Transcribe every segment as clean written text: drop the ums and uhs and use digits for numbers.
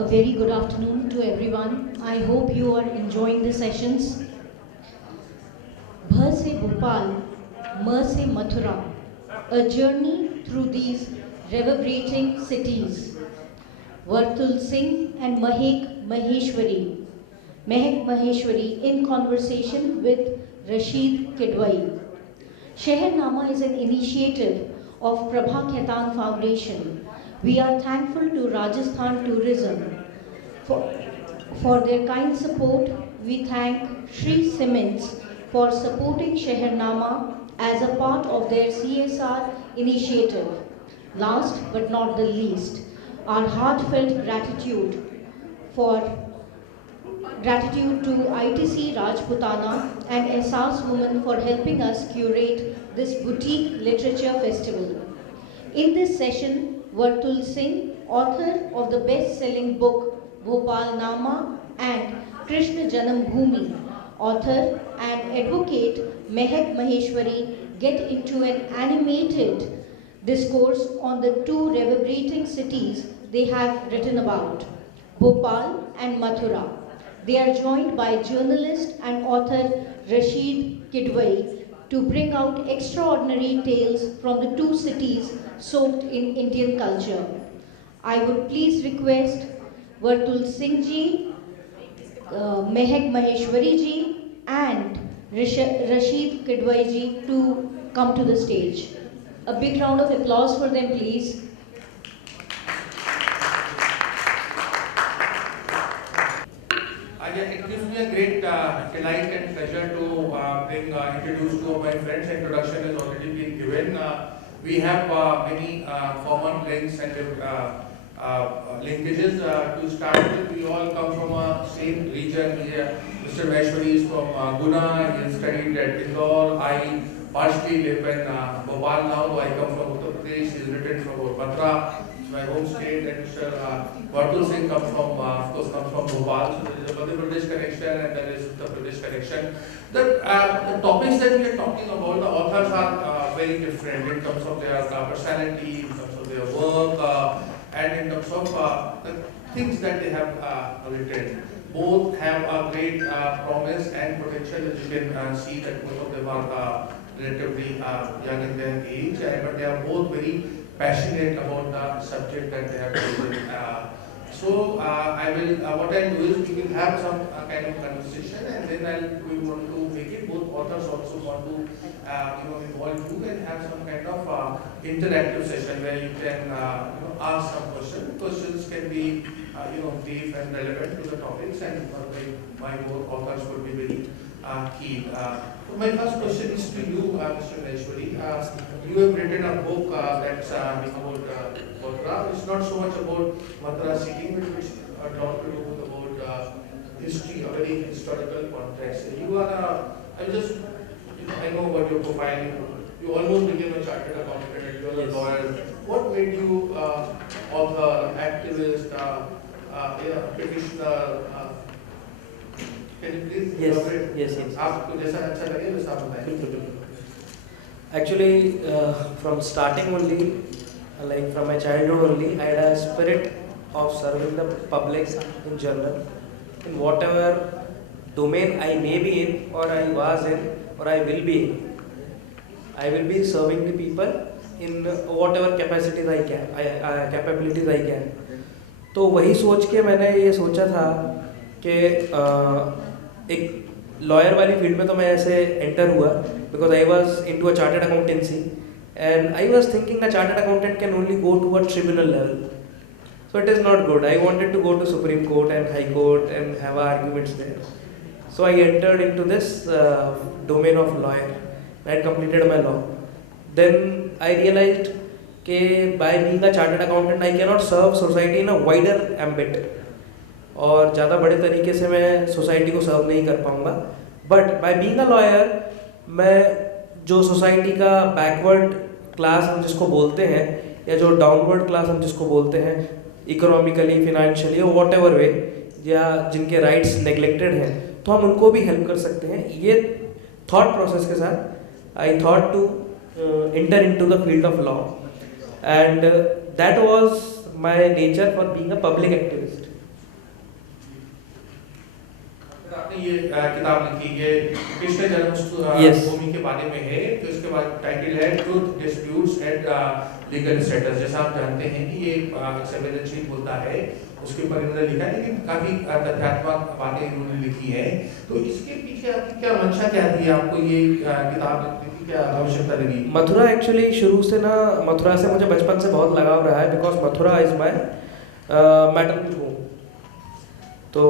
A very good afternoon to everyone. I hope you are enjoying the sessions. Bhar se Bhopal, Mer se Mathura, a journey through these reverberating cities. Vartul Singh and Mehak Maheshwari in conversation with Rashid Kidwai. Sheharnama is an initiative of Prabha Khaitan Foundation. We are thankful to Rajasthan Tourism for, for their kind support. We thank Sri Cements for supporting Sheharnama as a part of their CSR initiative. Last but not the least, our heartfelt for gratitude to ITC Rajputana and Ehsaas Women for helping us curate this boutique literature festival. In this session, Vartul Singh, author of the best-selling book Bhopal Nama and Krishna Janam Bhoomi, author and advocate Mehak Maheshwari get into an animated discourse on the two reverberating cities they have written about, Bhopal and Mathura. They are joined by journalist and author Rashid Kidwai to bring out extraordinary tales from the two cities soaked in Indian culture. I would please request Vartul Singh ji, Mehak Maheshwari ji and Rashid Kidwai ji to come to the stage. A big round of applause for them, please. It gives me a great delight and pleasure to introduce two of my friends. Introduction has already been given. We have many common links and linkages. To start with, we all come from a same region. Mr. Maheshwari is from Guna. He studied at Indore. I partially live in Bhopal now. I come from Uttar Pradesh. He is written from Mathura, my home state, and Mr. Vartul Singh comes from Bhopal. So there is a Madhya Pradesh connection and there is Uttar Pradesh connection. The topics that we are talking about, the authors are very different in terms of their personality, in terms of their work, and in terms of the things that they have written. Both have a great promise and potential. As you can see that both of them are relatively young in their age, but they are both very passionate about the subject that they have chosen. I will. What I'll do is we will have some kind of conversation, and then we want to make it. Both authors also want to involve you and have some kind of interactive session where you can ask some questions. Questions can be brief and relevant to the topics, and my both authors would be very keen. So my first question is to you, Mr. Maheshwari. You have written a book that's about Mathura. It's not so much about Mathura city, but it's a lot to do about history, a very historical context. You are I know about your profile. You almost became a chartered accountant. You are a lawyer. What made you author, activist, petitioner? Can you please elaborate? Yes. आपको जैसा अच्छा लगे वैसा बताएं. Actually, from starting only, like from my childhood only, I had a spirit of serving the public in general, in whatever domain I may be in, or I was in, or I will be in. I will be serving the people in whatever capacities I can, capabilities I can. तो वही सोच के मैंने ये सोचा था कि एक लॉयर वाली फील्ड में तो मैं ऐसे एंटर हुआ because I was into a chartered accountancy and I was thinking a chartered accountant can only go to a tribunal level. So it is not good. I wanted to go to Supreme Court and High Court and have arguments there. So I entered into this domain of lawyer. I had completed my law. Then I realized that by being a chartered accountant, I cannot serve society in a wider ambit. और ज़्यादा बड़े तरीके से मैं society को सर्व नहीं कर पाऊँगा. But by being a lawyer मैं जो सोसाइटी का बैकवर्ड क्लास हम जिसको बोलते हैं या जो डाउनवर्ड क्लास हम जिसको बोलते हैं इकोनॉमिकली, फिनेंशियली, वॉट एवर वे, या जिनके राइट्स नेग्लेक्टेड हैं, तो हम उनको भी हेल्प कर सकते हैं. ये थॉट प्रोसेस के साथ I thought to enter into the field of law, and that was my nature for being a public activist. आपने ये किताब लिखी है कृष्ण Yes. जन्मभूमि के बारे में है, तो इसके बाद टाइटल है truth disputes eight legal status. जैसा आप जानते हैं कि ये संवेदनशील मुद्दा है, उसके ऊपर इन्होंने लिखा है, लेकिन काफी तथ्यात्मक बातें इन्होंने लिखी है। तो इसके पीछे आपकी क्या मंशा क्या थी, आपको ये किताब लिखने की क्या आवश्यकता लगी? मथुरा एक्चुअली शुरू से ना, मथुरा से मुझे बचपन से बहुत लगाव रहा है, because Mathura is my maternal home. तो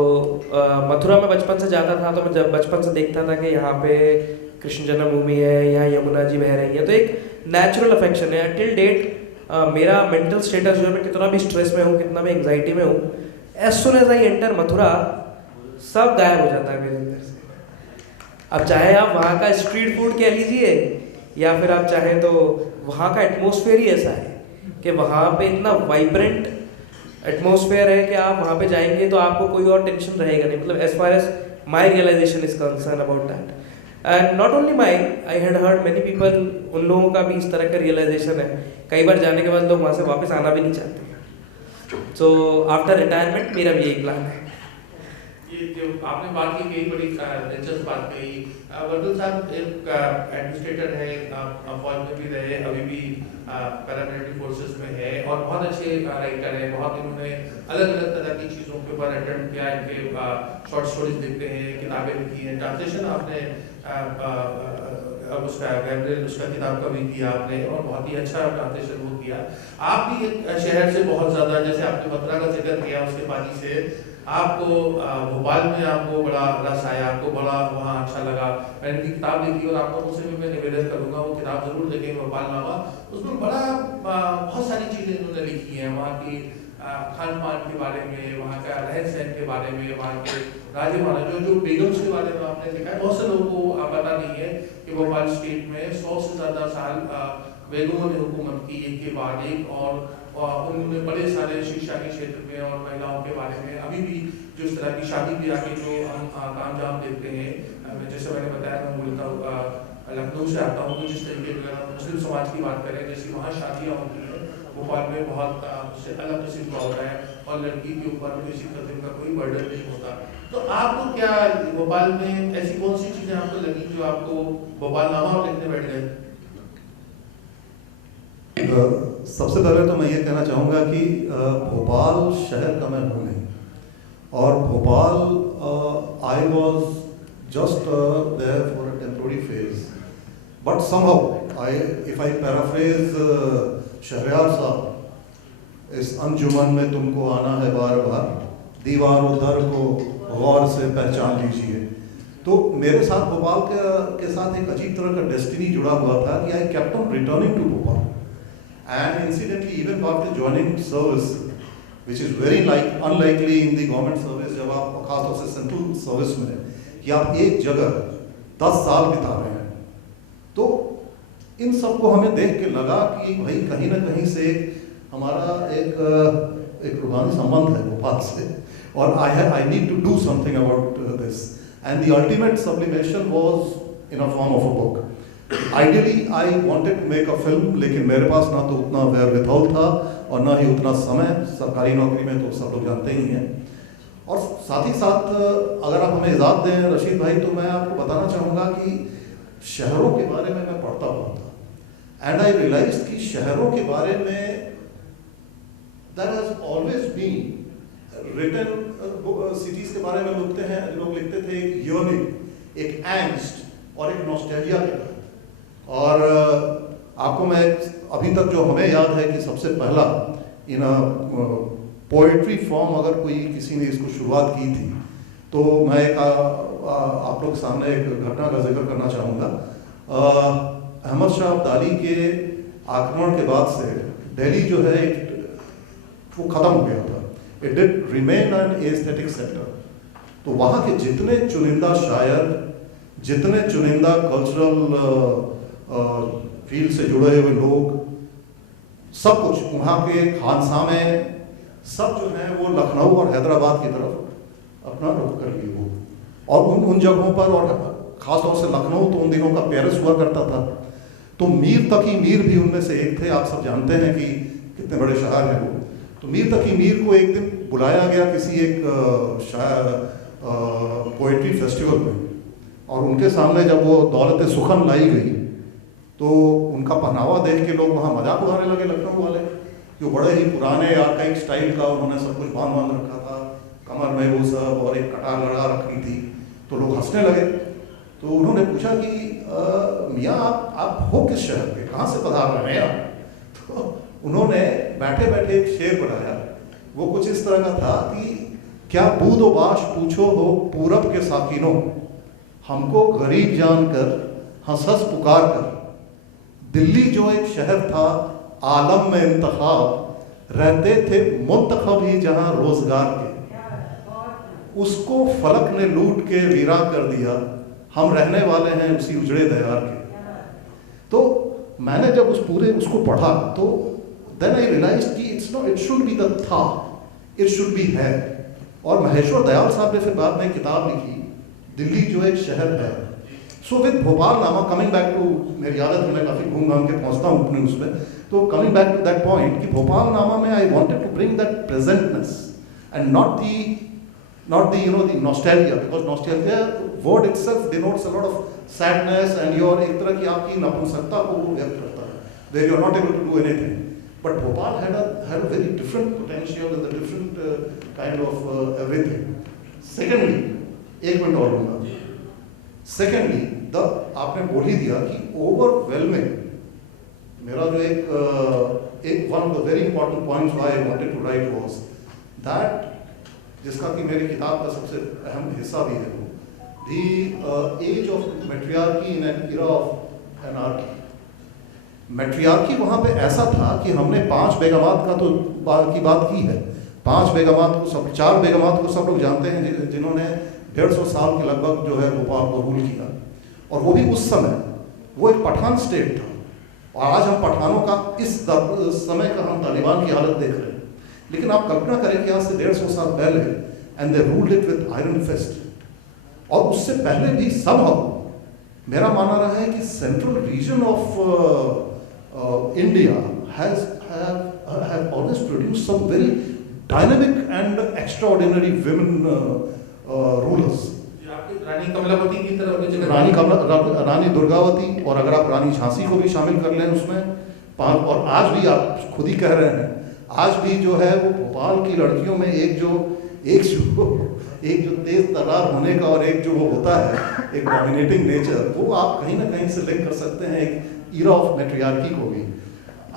मथुरा में बचपन से जाता था, तो मैं जब बचपन से देखता था कि यहाँ पे कृष्ण जन्मभूमि है, यहाँ यमुना जी बह रही है, तो एक नेचुरल अफेक्शन है। टिल डेट मेरा मेंटल स्टेटस जो है, मैं कितना भी स्ट्रेस में हूँ, कितना भी एंग्जाइटी में हूँ, as soon as I enter Mathura सब गायब हो जाता है मेरे अंदर से। अब चाहे आप वहाँ का स्ट्रीट फूड कह लीजिए, या फिर आप चाहें तो वहाँ का एटमॉस्फेयर ही ऐसा है कि वहाँ पे इतना वाइब्रेंट एटमॉस्फेयर है कि आप वहाँ पे जाएंगे तो आपको कोई और टेंशन रहेगा नहीं। मतलब as far as my realisation is concern about that, and not only my, I had heard many people, उन लोगों का भी इस तरह का रियलाइजेशन है। कई बार जाने के बाद लोग वहाँ से वापस आना भी नहीं चाहते। सो आफ्टर रिटायरमेंट मेरा भी यही प्लान है। ये जो आपने बात की, कई बड़ी दिलचस्प बात कही। वर्दुल साहब एक एडमिनिस्ट्रेटर है, फौज में भी रहे, अभी भी पैरामिलिट्री फोर्सेस में है, और बहुत अच्छे राइटर हैं। बहुत इन्होंने अलग अलग तरह की चीज़ों के ऊपर अटेम्प्ट किया, इनके शॉर्ट स्टोरीज लिखते हैं, किताबें लिखी हैं, ट्रांसलेशन आपने अब उसका गैब्रियल उसका किताब का भी किया आपने, और बहुत ही अच्छा ट्रांसलेशन वो किया। आप भी एक शहर से बहुत ज़्यादा, जैसे आपने मथुरा का जिक्र किया, उसके पानी से आपको भोपाल में आपको बड़ा रस आया, आपको बड़ा वहाँ अच्छा लगा। मैंने इनकी किताब देखी, और आप लोगों से भी मैं निवेदन करूँगा वो किताब जरूर देखें, भोपालनामा। उसमें बड़ा बहुत सारी चीज़ें इन्होंने लिखी हैं, वहाँ की खान पान के बारे में, वहाँ का रहन सहन के बारे में, वहाँ के राजे महाराजों जो बेगम्स के बारे में आपने लिखा है। बहुत से लोगों को पता नहीं है कि भोपाल स्टेट में 100 से ज़्यादा साल बेगमों ने हुकूमत की, एक के बाद एक, और उन्होंने बड़े सारे शिक्षा के क्षेत्र में और महिलाओं के बारे में अभी भी जो इस तरह की शादी ब्याह के जो हम कामजाम देखते हैं, जैसे मैंने बताया, मैं बोलता लखनऊ से आता हूँ, तो जिस तरीके से अगर मुस्लिम समाज की बात करें, जैसी वहाँ शादियाँ होती हैं, भोपाल में बहुत उससे अलग किस्म का होता है, और लड़की के ऊपर किसी किस्म का कोई बर्डन नहीं होता। तो आपको क्या भोपाल में ऐसी कौन सी चीज़ें आपको लगी जो आपको भोपालनामा लिखने बैठ गए? सबसे पहले तो मैं ये कहना चाहूँगा कि भोपाल शहर का मैं हूँ नहीं, और Bhopal I was just there for a temporary phase, but somehow if I paraphrase Shahryar साहब, इस अंजुमन में तुमको आना है बार बार, दीवार उधर को गौर से पहचान लीजिए। तो मेरे साथ भोपाल के साथ एक अजीब तरह का डेस्टिनी जुड़ा हुआ था कि I kept on returning to Bhopal, and incidentally even after joining service, which is very unlikely in the government service, जब आप खासतौर से सेंट्रल सर्विस में कि आप एक जगह 10 साल बिता रहे हैं, तो इन सबको हमें देख के लगा कि भाई कहीं ना कहीं से हमारा एक रूहानी संबंध है भोपाल से, और I need to do something about this, and the ultimate sublimation was in a form of a book. Ideally, I wanted to make a film, लेकिन मेरे पास ना तो उतना wherewithal था और ना ही उतना समय, सरकारी नौकरी में तो सब लोग जानते ही हैं। और साथ ही साथ अगर आप हमें इजाज़त दें रशीद भाई, तो मैं आपको बताना चाहूँगा कि शहरों के बारे में मैं पढ़ता हुआ था, एंड आई रियलाइज कि शहरों के बारे में there has always been written, cities के बारे में लोग लिखते थे एक yearning, एक angst और एक nostalgia के बारे में। और आपको मैं अभी तक जो हमें याद है कि सबसे पहला इन पोएट्री फॉर्म अगर कोई किसी ने इसको शुरुआत की थी, तो मैं एक आप लोग के सामने एक घटना का जिक्र करना चाहूँगा। अहमद शाह अब्दाली के आक्रमण के बाद से दिल्ली जो है वो ख़त्म हो गया था, it did remain an aesthetic centre. तो वहाँ के जितने चुनिंदा शायर, जितने चुनिंदा कल्चरल फील्ड से जुड़े हुए लोग, सब कुछ वहाँ के खानसामे सब जो है वो लखनऊ और हैदराबाद की तरफ अपना रुख कर लिए वो, और उन जगहों पर, और ख़ासतौर से लखनऊ तो उन दिनों का पेरिस हुआ करता था। तो मीर तकी मीर भी उनमें से एक थे। आप सब जानते हैं कि कितने बड़े शायर हैं वो। तो मीर तकी मीर को एक दिन बुलाया गया किसी एक शायर पोएट्री फेस्टिवल में, और उनके सामने जब वो दौलत सुखन लाई गई तो उनका पहनावा देख के लोग वहाँ मजाक उड़ाने लगे, लखनऊ वाले, जो बड़े ही पुराने आर्काइक स्टाइल का उन्होंने सब कुछ बांध रखा था, कमर में वो सब और एक कटार लगा रखी थी, तो लोग हंसने लगे। तो उन्होंने पूछा कि मियाँ आप हो किस शहर पे, कहाँ से पधार रहे हैं आप? तो उन्होंने बैठे बैठे एक शेर बनाया, वो कुछ इस तरह का था कि क्या बूद व बाश पूछो हो पूरब के साकिनों, हमको गरीब जानकर हंस हंस पुकार कर, दिल्ली जो एक शहर था आलम में इंतखाब, रहते थे मुंतखब ही जहां रोजगार के, उसको फलक ने लूट के वीरा कर दिया, हम रहने वाले हैं उसी उजड़े दयार के। तो मैंने जब उसको पढ़ा तो देन आई रियलाइज कि इट शुड बी द था, इट शुड बी है। और महेश्वर दयाल साहब ने फिर बाद में किताब लिखी, दिल्ली जो एक शहर है। सो विद भोपाल नामा, कमिंग बैक टू, मेरी आदत है मैं काफ़ी घूम घाम के पहुँचता हूँ अपने उसमें, तो coming back to that point कि भोपाल नामा में I wanted to bring that presentness and not the nostalgia, because nostalgia word itself denotes a lot of sadness and your एक तरह की आपकी नपुंसकता को वो व्यक्त करता है, where you are not able to do anything. But Bhopal had a very different potential and a different kind of everything. Secondly, एक मिनट और लूँगा. Secondly, आपने बोल ही दिया कि overwhelming, मेरा जो एक one of the very important points why I wanted to write was that, जिसका कि मेरी किताब का सबसे अहम हिस्सा भी है, वो the age of matriarchy in an era of anarchy. मैट्रियार्की वहाँ पे ऐसा था कि हमने 5 बेगमात का तो की बात की है, 4 बेगमात को सब लोग जानते हैं जिन्होंने 150 साल के लगभग जो है भोपाल को रूल किया, और वो भी उस समय वो एक पठान स्टेट था, और आज हम पठानों का इस समय का हम तालिबान की हालत देख रहे हैं। लेकिन आप कल्पना करें कि आज से 150 साल पहले and they ruled it with iron fist, और उससे पहले भी सब मेरा मानना रहा है कि central region of India have always produced some very dynamic and extraordinary women rulers. रानी कमलावती की तरह, रानी दुर्गावती, और अगर आप रानी झांसी को भी शामिल कर लें उसमें, और आज भी आप खुद ही कह रहे हैं, आज भी जो है वो भोपाल की लड़कियों में एक जो तेज तर्रार होने का और एक जो वो होता है एक डोमिनेटिंग नेचर, वो आप कहीं ना कहीं से लिंक कर सकते हैं एक era of matriarchy को भी।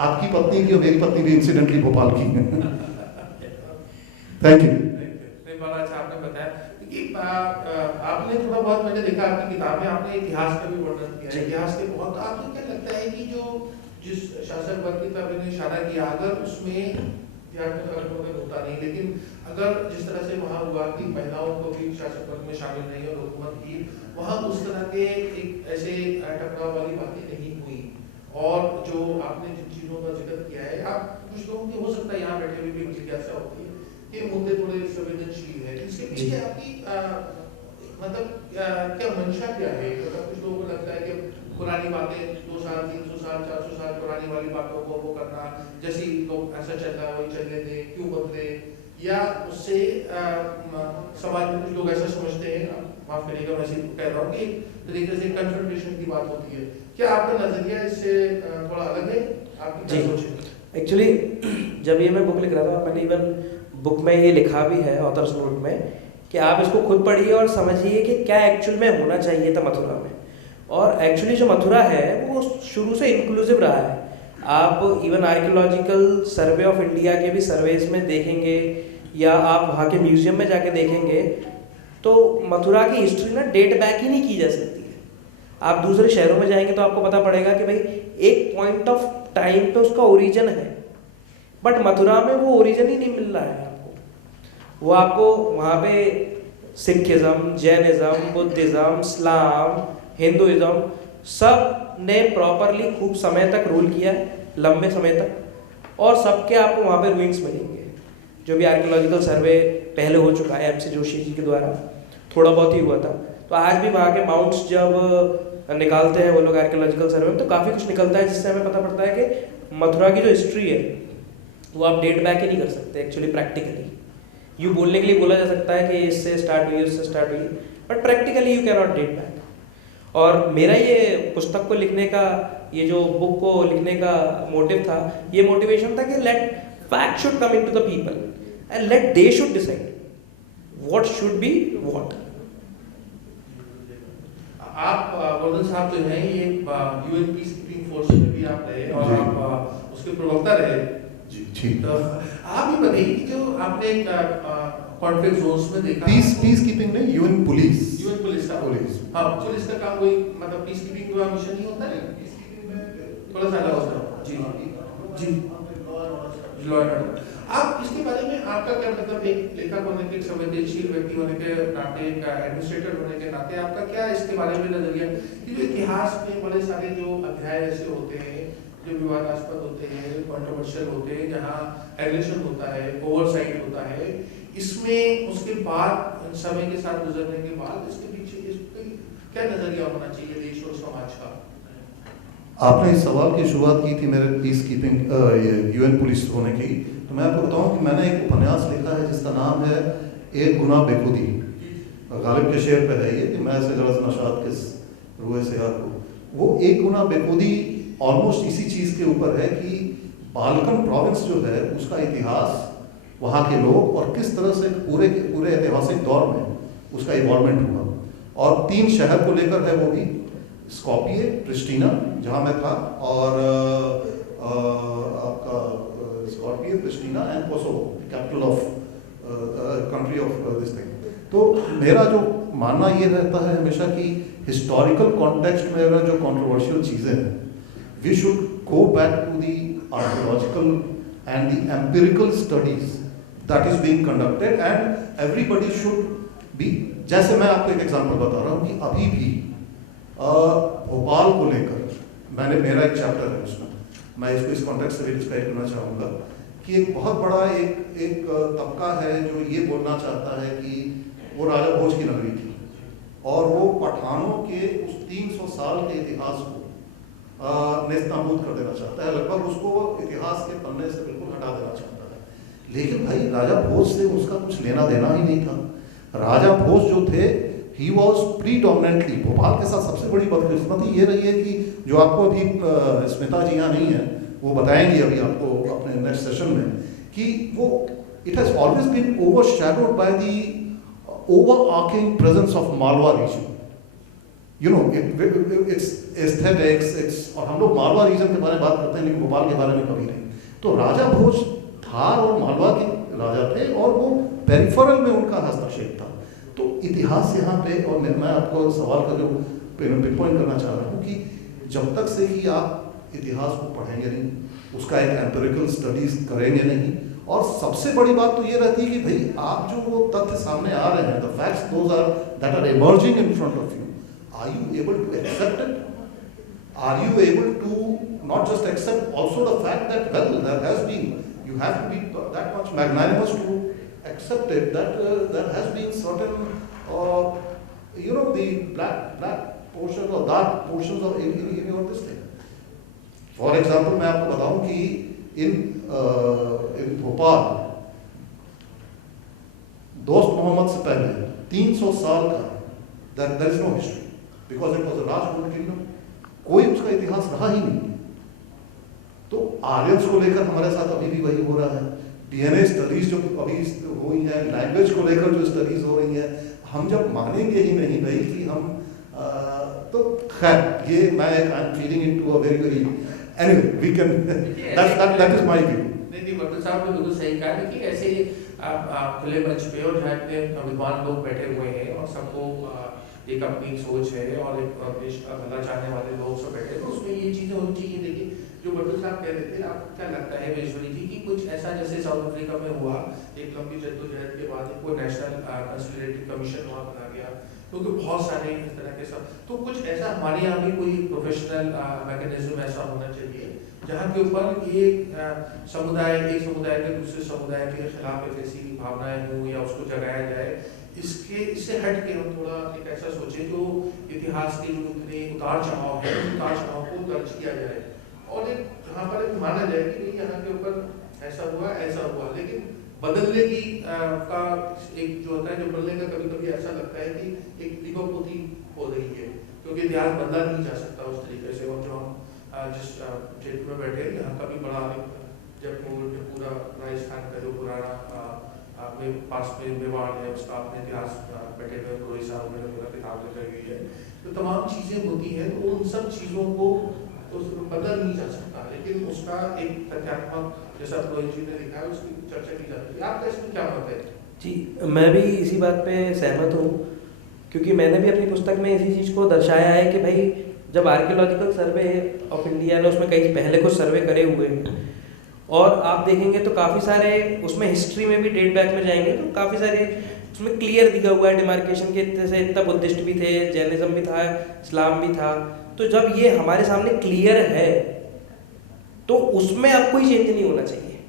आपकी पत्नी की और मेरी पत्नी भी इंसिडेंटली भोपाल की है। Thank you. बड़ा अच्छा आपने बताया कि आपने थोड़ा बहुत, मैंने देखा आपकी किताब में आपने इतिहास का भी वर्णन किया है, इतिहास के बहुत, आपको क्या लगता है कि जिस शासक वर्ग की तरफ मैंने इशारा किया, अगर उसमें होता नहीं, लेकिन अगर जिस तरह से वहाँ हुआ कि महिलाओं को भी शासक वर्ग में शामिल नहीं और हुकूमत की, वहाँ उस तरह के एक ऐसे टकराव वाली बातें नहीं हुई, और जो आपने जिन चीज़ों का जिक्र किया है, आप कुछ लोगों की हो सकता है यहाँ बैठे हुए भी जिज्ञासा होती है कि मुद्दे थोड़े संवेदनशील है, इसके पीछे आपकी मतलब क्या मंशा क्या है? मतलब कुछ लोगों को लगता है कि पुरानी बातें 200 साल 300 साल 400 साल पुरानी वाली बातों को वो करना, जैसे लोग ऐसा चल रहा है वही चलने दें, क्यों बदले, या उससे समाज में कुछ लोग ऐसा समझते हैं, माफ करिएगा मैं कह रहा हूँ कि एक तरीके से कन्फ्रंटेशन की बात होती है। क्या आपका नजरिया इससे थोड़ा अलग है? आपकी क्या सोच है? एक्चुअली जब ये मैं बुक लिख रहा था, मैंने इवन बुक में ये लिखा भी है ऑथर्स नोट में कि आप इसको खुद पढ़िए और समझिए कि क्या एक्चुअल में होना चाहिए था मथुरा में। और एक्चुअली जो मथुरा है वो शुरू से इंक्लूसिव रहा है। आप even archaeological survey of India के भी सर्वेज में देखेंगे, या आप वहाँ के म्यूजियम में जाके देखेंगे, तो मथुरा की हिस्ट्री ना डेट बैक ही नहीं की जा सकती है। आप दूसरे शहरों में जाएंगे तो आपको पता पड़ेगा कि भाई एक पॉइंट ऑफ टाइम पे उसका ओरिजिन है, बट मथुरा में वो ओरिजिन ही नहीं मिल रहा है आपको। वो आपको वहाँ पे सिखिज्म, जैनिज्म, बुद्धिज्म, इस्लाम, हिंदुइज्म सब ने प्रॉपरली खूब समय तक रूल किया है, लंबे समय तक, और सबके आपको वहाँ पे रूइंस मिलेंगे। जो भी आर्कियोलॉजिकल सर्वे पहले हो चुका है MC जोशी जी के द्वारा, थोड़ा बहुत ही हुआ था, तो आज भी वहाँ के माउंट्स जब निकालते हैं वो लोग आर्कियोलॉजिकल सर्वे में, तो काफ़ी कुछ निकलता है जिससे हमें पता पड़ता है कि मथुरा की जो हिस्ट्री है वो आप डेट बैक ही नहीं कर सकते एक्चुअली प्रैक्टिकली। यूँ बोलने के लिए बोला जा सकता है कि इससे स्टार्ट हुई, उससे स्टार्ट हुई, but practically you can not date back. और मेरा ये पुस्तक को लिखने का, ये जो बुक को लिखने का मोटिव था, ये मोटिवेशन था कि let fact should come into the people and let they should decide what should be what. आप वर्धन साहब जो हैं ये यूएन पीस कीपिंग फोर्स में भी आप रहे और जी। आप उसके प्रवक्ता रहे। जी तो आप ये बताइए कि जो आपने कॉन्फ्लिक्ट जोन्स में देखा, पीस कीपिंग नहीं, यूएन पुलिस। यूएन पुलिस का पुलिस। हाँ, पुलिस का काम कोई मतलब पीस कीपिंग का मिशन नहीं होता है, थोड़ा सा अलग होता है। जी जी, लॉ एंड ऑर्डर। आप इसके बारे में आपका क्या मतलब, एक लेखक होने के, संवेदनशील व्यक्ति होने के नाते, एक एडमिनिस्ट्रेटर होने के नाते आपका क्या इसके बारे में नजरिया, कि जो इतिहास में बड़े सारे जो अध्याय ऐसे होते हैं जो विवादास्पद होते हैं, कंट्रोवर्शियल होते हैं, जहाँ एग्रेशन होता है, ओवरसाइट होता है, इसमें उसके बाद समय के साथ गुजरने के बाद इसके पीछे क्या नजरिया होना चाहिए देश और समाज का? आपने इस सवाल की शुरुआत की थी मेरे पीस कीपिंग यूएन पुलिस होने की, तो मैं आपको बताऊं कि मैंने एक उपन्यास लिखा है जिसका नाम है एक गुना बेखुदी। गालिब के शेर पे है ये कि मैं से गरज नशात किस रुए से यार को। वो एक गुना बेखुदी ऑलमोस्ट इसी चीज़ के ऊपर है कि बाल्कन प्रोविंस जो है उसका इतिहास, वहाँ के लोग और किस तरह से पूरे ऐतिहासिक दौर में उसका इवॉल्वमेंट हुआ। और 3 शहर को लेकर है वो भी, स्कॉपिये, प्रिस्टीना जहाँ मैं था, और आपका स्कॉपिये, प्रिस्टीना and Kosovo, capital of country of this thing. तो मेरा जो मानना ये रहता है हमेशा कि हिस्टोरिकल कॉन्टेक्स्ट में अगर जो कंट्रोवर्शियल चीज़ें हैं, we should go back to the archaeological and the empirical studies that is being conducted and everybody should be. जैसे मैं आपको एक एग्जांपल बता रहा हूँ कि अभी भी भोपाल को लेकर मेरा एक चैप्टर है उसमें, मैं इसको इस कॉन्टेक्स्ट से भी डिस्क्राइब करना चाहूँगा कि एक बहुत बड़ा एक तबका है जो ये बोलना चाहता है कि वो राजा भोज की नगरी थी और वो पठानों के उस 300 साल के इतिहास को नेस्तनाबूद कर देना चाहता है, लगभग उसको इतिहास के पन्ने से बिल्कुल हटा देना चाहता है। लेकिन भाई राजा भोज से उसका कुछ लेना देना ही नहीं था। राजा भोज जो थे, ही वॉज प्रीडोमिनेंटली, भोपाल के साथ सबसे बड़ी बदकिस्मती ये रही है कि जो आपको अभी स्मिता जी यहाँ नहीं है, वो बताएंगी अभी आपको अपने नेक्स्ट सेशन में, कि वो it has always been overshadowed by the overarching presence of Malwa region. You know it's aesthetics, it's, और हम लोग मालवा रीजन के बारे में बात करते हैं लेकिन भोपाल के बारे में कभी नहीं। तो राजा भोज धार और मालवा के राजा थे और वो पेरिफेरल में उनका हस्तक्षेप था। तो इतिहास यहाँ पे, और मैं आपको सवाल का जो पिन पॉइंट करना चाह रहा हूँ कि जब तक से कि आप इतिहास को पढ़ेंगे नहीं, उसका एक एम्पिरिकल स्टडीज करेंगे नहीं, और सबसे बड़ी बात तो ये रहती है कि भाई आप जो वो तथ्य सामने आ रहे हैं, the facts those are that are emerging in front of you, are you able to accept it? Are you able to not just accept also the fact that, well, there has been, you have to be that much magnanimous to accept it, that there has been certain, you know, the black portions or dark portions of in your this thing. For example, मैं आपको बताऊं कि in Bhopal दोस्त मोहम्मद से पहले 300 साल का there is no history because it was a large old kingdom. कोई उसका इतिहास रहा ही नहीं। तो आर्यंस को लेकर हमारे साथ अभी भी वही हो रहा है। डीएनए स्टडीज जो अभी हुई हैं, लैंग्वेज को लेकर जो स्टडीज हो रही हैं, हम जब मानेंगे ही नहीं भाई कि हम तो खैर ये मैं I am feeling into a very anyway we can that is my view. नहीं वर्धन साहब ने बिल्कुल सही कहा कि ऐसे आप खुले मंच पे और जहाँ इतने विद्वान लोग बैठे हुए हैं और सबको एक अपनी सोच है और एक देश का भला चाहने वाले लोग सब बैठे, तो उसमें ये चीज़ें होनी चाहिए। देखिए जो वर्धन साहब कह रहे थे, आपको क्या लगता है महेश्वरी जी कि कुछ ऐसा जैसे साउथ अफ्रीका में हुआ, एक लंबी जद्दोजहद के बाद कोई नेशनल कंसल्टेटिव कमिशन वहाँ बना गया, क्योंकि बहुत सारे इस तरह के सब, तो कुछ ऐसा हमारे यहाँ भी कोई प्रोफेशनल मैकेनिज्म ऐसा होना चाहिए जहाँ के ऊपर एक समुदाय के दूसरे समुदाय के खिलाफ एक ऐसी भावनाएं हों या उसको जगाया जाए। इससे हट के हम थोड़ा एक ऐसा सोचें जो इतिहास के जो इतने उतार चढ़ाव है, उतार चढ़ाव को दर्ज किया जाए और एक जहाँ पर एक माना जाए कि नहीं यहाँ के ऊपर ऐसा हुआ, लेकिन बदलने की का एक जो होता है, जो बदलने का कभी कभी ऐसा लगता है कि एक दिगोपोती हो रही है, क्योंकि इतिहास बदला नहीं जा सकता उस तरीके से। और जो हम जिस क्षेत्र में बैठे हैं, यहाँ का भी बड़ा जयपुर जो पूरा राजस्थान का जो पुराना में पास में मेवाड़ है, उसका अपने इतिहास बैठे हुए पुरोहित साहब ने पूरा किताब लिखी गई है। तो तमाम चीज़ें होती हैं, तो उन सब चीज़ों को तो बदला नहीं जा सकता, लेकिन उसका एक तथ्यात्मक जैसा पुरोहित जी ने लिखा है उसकी चर्चा की जाती है। आपका इसमें क्या मत है? जी, मैं भी इसी बात पे सहमत हूँ, क्योंकि मैंने भी अपनी पुस्तक में इसी चीज़ को दर्शाया है कि भाई जब आर्कियोलॉजिकल सर्वे ऑफ इंडिया ने उसमें कई पहले कुछ सर्वे करे हुए हैं, और आप देखेंगे तो काफ़ी सारे उसमें हिस्ट्री में भी डेट बैक में जाएंगे तो काफ़ी सारे उसमें क्लियर दिखा हुआ है डिमार्केशन के, जैसे इतना बुद्धिस्ट भी थे, जैनिज्म भी था, इस्लाम भी था। तो जब ये हमारे सामने क्लियर है तो उसमें अब कोई चेंज नहीं होना चाहिए।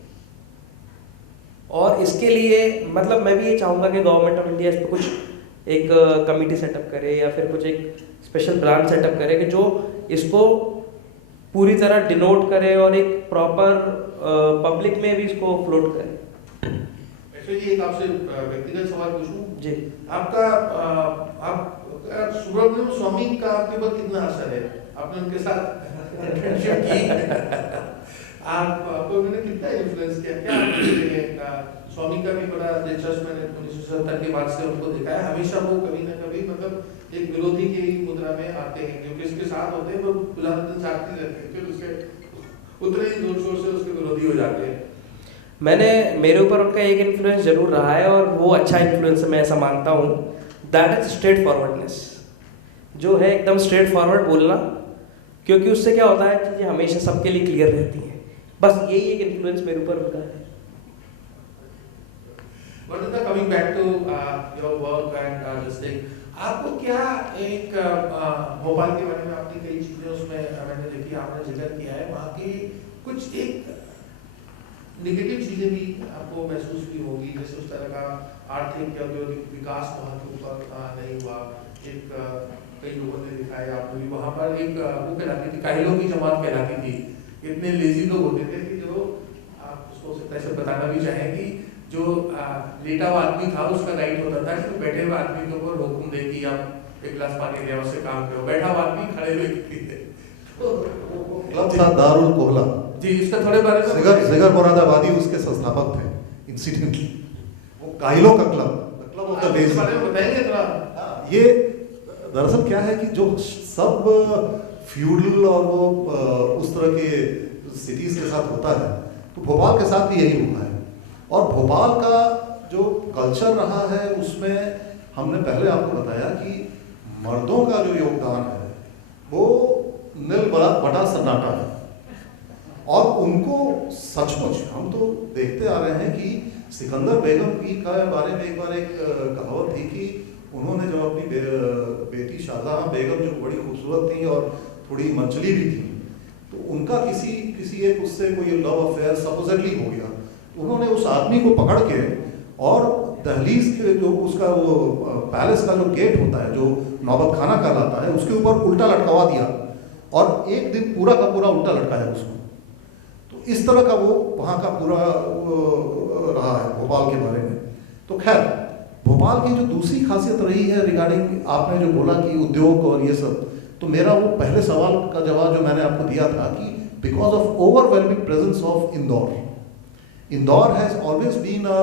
और इसके लिए मतलब मैं भी ये चाहूँगा कि गवर्नमेंट ऑफ इंडिया इस पर कुछ एक कमेटी सेटअप करे या फिर कुछ एक स्पेशल ब्रांच सेटअप करे कि जो इसको पूरी तरह डिनोट करे और एक प्रॉपर पब्लिक में भी इसको फ्लोट करे। वैसे जी एक आपसे व्यक्तिगत सवाल पूछूं जी, आपका आप सुब्रमण्यम स्वामी का आपके ऊपर कितना असर है? आपने उनके साथ फ्रेंडशिप की, आपको उन्होंने कितना इन्फ्लुएंस किया? क्या आपके स्वामी का भी बड़ा दिलचस्प, मैंने 1970 के बाद से उनको देखा है, हमेशा वो कभी ना कभी मतलब एक विरोधी की मुद्रा में आते हैं, जो किसके साथ होते हैं वो बुलाते साथ नहीं रहते, फिर उसके उतने ही जोर शोर से उसके विरोधी हो जाते हैं। मेरे ऊपर उनका एक इन्फ्लुएंस जरूर रहा है, और वो अच्छा इन्फ्लुएंस है, मैं ऐसा मानता हूँ। दैट इज स्ट्रेट फॉरवर्डनेस, जो है एकदम स्ट्रेट फॉरवर्ड बोलना, क्योंकि उससे क्या होता है चीज़ें हमेशा सबके लिए क्लियर रहती हैं। बस यही एक इन्फ्लुएंस मेरे ऊपर उनका है। Coming back to your work and this thing, आपको क्या एक भोपाल के बारे में आपकी कई चीजें उसमें मैंने देखी, आपने जिक्र किया है, वहाँ की कुछ एक नेगेटिव चीजें भी आपको महसूस भी होगी, जैसे उस तरह का आर्थिक या औद्योगिक विकास वहाँ के ऊपर नहीं हुआ। एक कई लोगों ने दिखाया, आपने भी वहाँ पर एक वो कहलाती थी, काहिलों की जमात कहलाती थी। इतने लेजी लोग होते थे कि जो आप उसको ऐसे बताना भी चाहेंगी, जो लेटा हुआ आदमी था उसका राइट होता था कि बैठे हुए आदमी को हुक्म दे कि आप एक गिलास पानी ले उससे काम करो, बैठा हुआ आदमी खड़े हुए थे। तो क्लब था दारुल कोहला जी, इसका थोड़े बारे में जिगर मुरादाबादी उसके संस्थापक थे इंसिडेंटली। वो काहिलों का क्लब ऑफ द लेजी, बारे में बताएंगे थोड़ा? ये दरअसल क्या है कि जो सब फ्यूडल और वो उस तरह के सिटीज के साथ होता है, तो भोपाल के साथ भी यही हुआ है। और भोपाल का जो कल्चर रहा है उसमें हमने पहले आपको बताया कि मर्दों का जो योगदान है वो नील बटा सन्नाटा है, और उनको सचमुच हम तो देखते आ रहे हैं कि सिकंदर बेगम की का बारे में एक बार एक कहावत थी कि उन्होंने जब अपनी बेटी शाहजहां बेगम, जो बड़ी खूबसूरत थी और थोड़ी मंचली भी थी, तो उनका किसी एक उससे कोई लव अफेयर सपोजिटली हो गया। उन्होंने उस आदमी को पकड़ के और दहलीज के जो उसका वो पैलेस का जो गेट होता है, जो नौबत खाना कहलाता है, उसके ऊपर उल्टा लटकवा दिया, और एक दिन पूरा का पूरा उल्टा लटकाया उसको। तो इस तरह का वो वहाँ का पूरा रहा है भोपाल के बारे में। तो खैर, भोपाल की जो दूसरी खासियत रही है रिगार्डिंग आपने जो बोला कि उद्योग और ये सब, तो मेरा वो पहले सवाल का जवाब जो मैंने आपको दिया था कि because of overwhelming presence of Indore, Indore has always been a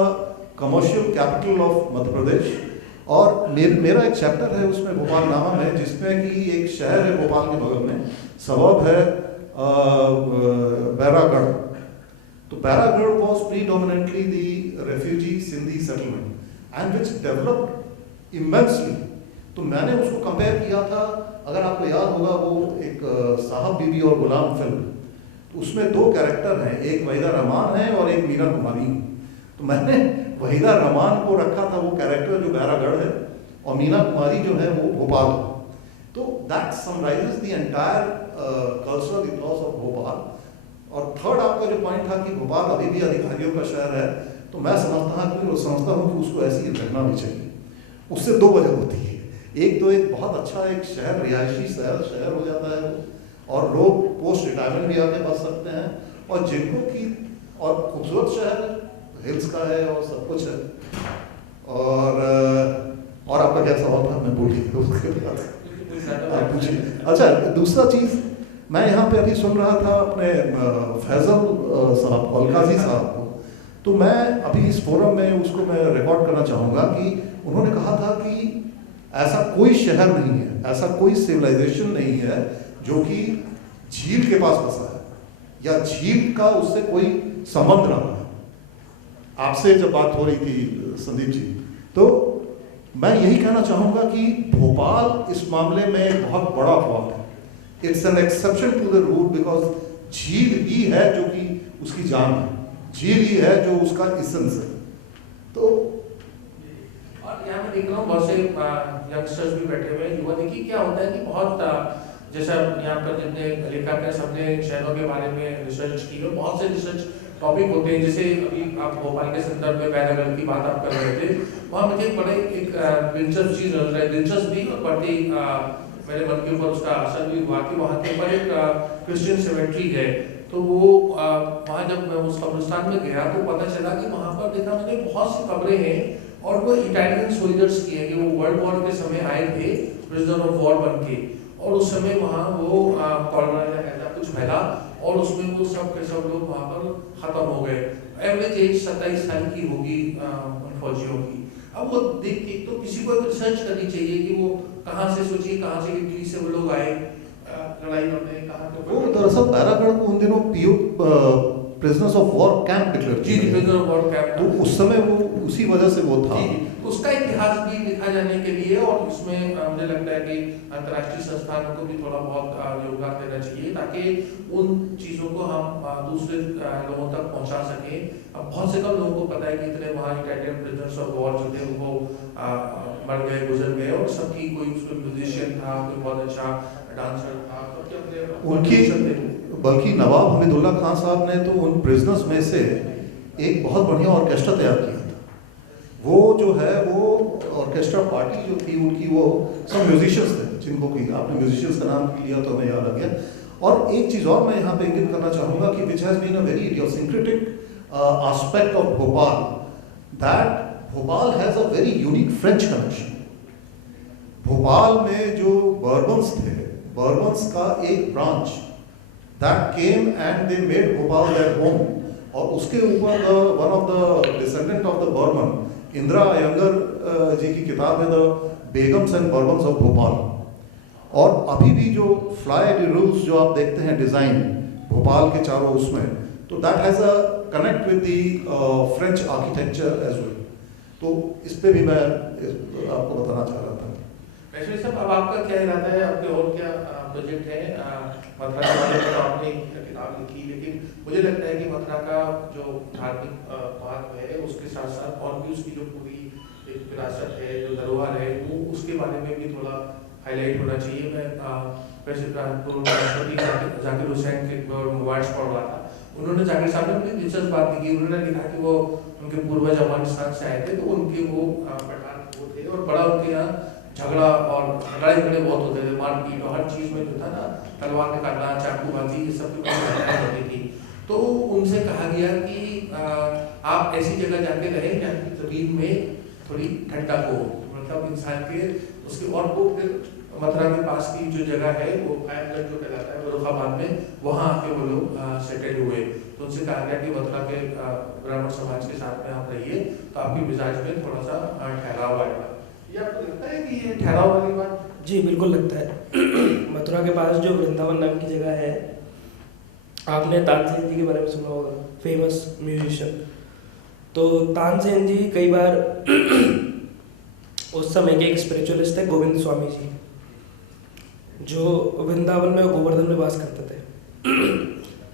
commercial capital of Madhya Pradesh. और मेरा एक चैप्टर है उसमें भोपाल नामा में, जिसमें कि एक शहर है भोपाल के बगल में, सबब है बैरागढ़। तो Bairagarh was predominantly the refugee Sindhi settlement and which developed immensely. तो मैंने उसको कंपेयर किया था, अगर आपको याद होगा वो एक साहब बीबी और गुलाम फिल्म, तो उसमें दो कैरेक्टर हैं, एक वहीदा रहमान है और एक मीना कुमारी। तो मैंने वहीदा रहमान को रखा था वो कैरेक्टर जो बैरागढ़ है, और मीना कुमारी जो है वो भोपाल। तो that summarises the entire cultural ethos of Bhopal. और थर्ड आपका जो पॉइंट था कि भोपाल अभी भी अधिकारियों का शहर है, तो मैं समझता हूँ कि उसको ऐसे ही रहना भी चाहिए। उससे दो वजह होती है, एक तो एक बहुत अच्छा एक शहर, रिहायशी शहर हो जाता है वो, और लोग पोस्ट रिटायरमेंट भी आके बच सकते हैं, और जिनको की और खूबसूरत शहर हिल्स का है और सब कुछ है। और आपका क्या सवाल था, मैं भूल गया उसके बाद आप पूछिए। अच्छा, दूसरा चीज़ मैं यहाँ पे अभी सुन रहा था अपने फैजल साहब अलकाजी साहब को, तो मैं अभी इस फोरम में उसको मैं रिकॉर्ड करना चाहूँगा कि उन्होंने कहा था कि ऐसा कोई शहर नहीं है, ऐसा कोई सिविलाइजेशन नहीं है जो कि झील के पास बसा है या झील का उससे कोई संबंध रहा है। आपसे जब बात हो रही थी संदीप जी, तो मैं यही कहना चाहूँगा कि भोपाल इस मामले में एक बहुत बड़ा फॉल्ट है। It's an exception to the rule because झील ही है जो कि उसकी जान है, झील ही है जो उसका इसेंस है। तो और यहाँ मैं देख रहा हूँ बहुत से यंगस्टर्स भी बैठे हुए हैं, युवा। देखिए क्या होता है कि बहुत जैसा यहाँ पर जितने लेखक हैं सबने शहरों के बारे में रिसर्च की और बहुत से रिसर्च टॉपिक होते हैं। जैसे अभी आप भोपाल के संदर्भ में बैरागढ़ की बात आप कर रहे थे, वहाँ मुझे बड़े एक दिलचस्प चीज़ नजर आई, दिलचस्प भी और बड़ी मेरे मन के ऊपर उसका असर भी हुआ कि वहाँ के ऊपर एक क्रिश्चियन सेमेट्री है। तो वो वहाँ जब मैं उस कब्रिस्तान में गया तो पता चला कि वहाँ पर देखा मैंने बहुत सी खबरें हैं और वो इटालियन सोल्जर्स की है कि वो वर्ल्ड वॉर के समय आए थे प्रिजनर ऑफ वॉर बन के, और उस समय वहाँ वो कॉलोना ऐसा कुछ फैला और उसमें वो सब के सब लोग वहाँ पर खत्म हो गए। एवरेज एज 27 साल की होगी उन फौजियों की। अब वो देख के तो किसी को रिसर्च करनी चाहिए कि वो कहाँ से, सोचिए कहाँ से इटली से वो लोग आए, लड़ाई लड़ने कहाँ पे। वो दरअसल बैरागढ़ को उन दिनों PO prisoners of war camp declare जी, प्रिजनर ऑफ वॉर कैंप, तो उस समय वो उसी वजह से वो था। उसका इतिहास भी लिखा जाने के लिए और इसमें मुझे लगता है कि अंतर्राष्ट्रीय संस्थानों को भी थोड़ा बहुत योगदान देना चाहिए ताकि उन चीज़ों को हम दूसरे लोगों तक पहुंचा सकें। अब बहुत से कम लोगों को पता है कि इतने वहाँ इटालियन प्रिजनर्स ऑफ वॉर जो थे वो मर गए, गुजर गए, और सबकी कोई उसमें म्यूजिशियन था, कोई बहुत अच्छा डांसर था, उनकी बल्कि नवाब हमीदुल्ला खान साहब ने तो उन प्रिजनर्स में से एक बहुत बढ़िया ऑर्केस्ट्रा तैयार किया था। वो जो है वो ऑर्केस्ट्रा पार्टी जो थी उनकी, वो सब म्यूजिशियंस थे जिनको कि आपने म्यूजिशियंस का नाम लिया तो हमें याद आ गया। और एक चीज़ और मैं यहाँ पे इंगित करना चाहूँगा कि which has been a very idiosyncratic aspect of Bhopal, that Bhopal has a very unique French connection. Bhopal में जो बर्बन्स थे, बर्बन्स का एक branch that came and they made Bhopal their home, और उसके ऊपर one of the descendant of the Burman, Indira Iyengar ji की किताब है the Begums and Bourbons of Bhopal. और अभी भी जो फ्लाई द रूल्स जो आप देखते हैं डिज़ाइन भोपाल के चारों उसमें, तो that has a connect with the French architecture as well. तो इस पे भी मैं आपको बताना चाह रहा था। वैसे सब अब आपका क्या इरादा है, आपके और क्या प्रोजेक्ट है? मथुरा के बारे में आपने किताब लिखी, लेकिन मुझे लगता है कि मथुरा का जो धार्मिक महत्व है उसके साथ साथ और भी उसकी जो पूरी एक विरासत है, जो धरोहर है, वो उसके बारे में भी थोड़ा हाईलाइट होना चाहिए। मैं वैसे पूर्व राष्ट्रपति जाकिर हुसैन के वर्ड्स पढ़ रहा था, उन्होंने जाकिर साहब ने अपनी दिलचस्प बात की। उन्होंने लिखा कि वो उनके पूर्वज अफगानिस्तान से आए थे, तो उनके वो पठान वो थे और बड़ा उनके यहाँ झगड़ा और लड़ाई झगड़े बहुत होते थे, मारपीट और हर चीज़ में जो था ना, तलवार निकालना, चाकूबाजी, ये सब की घटनाएं होती थी। तो उनसे कहा गया कि आप ऐसी जगह जाके रहें जहाँ की ज़मीन में थोड़ी ठंडक हो, मतलब इंसान के उसके। और वो फिर मथुरा के पास की जो जगह है वो कायमगंज जो कहलाता है फर्रुखाबाद में, वहाँ आके वो लोग सेटल हुए। तो उनसे कहा गया कि मथुरा के ब्राह्मण समाज के साथ में आप रहिए तो आपके मिजाज में थोड़ा सा ठहराव आएगा। ये आपको लगता है कि ये ठहराव वाली बात? जी बिल्कुल लगता है। मथुरा के पास जो वृंदावन नाम की जगह है, आपने तानसेन जी के बारे में सुना होगा, फेमस म्यूजिशियन। तो तानसेन जी कई बार उस समय के एक स्पिरिचुअलिस्ट है गोविंद स्वामी जी, जो वृंदावन में गोवर्धन में वास करते थे।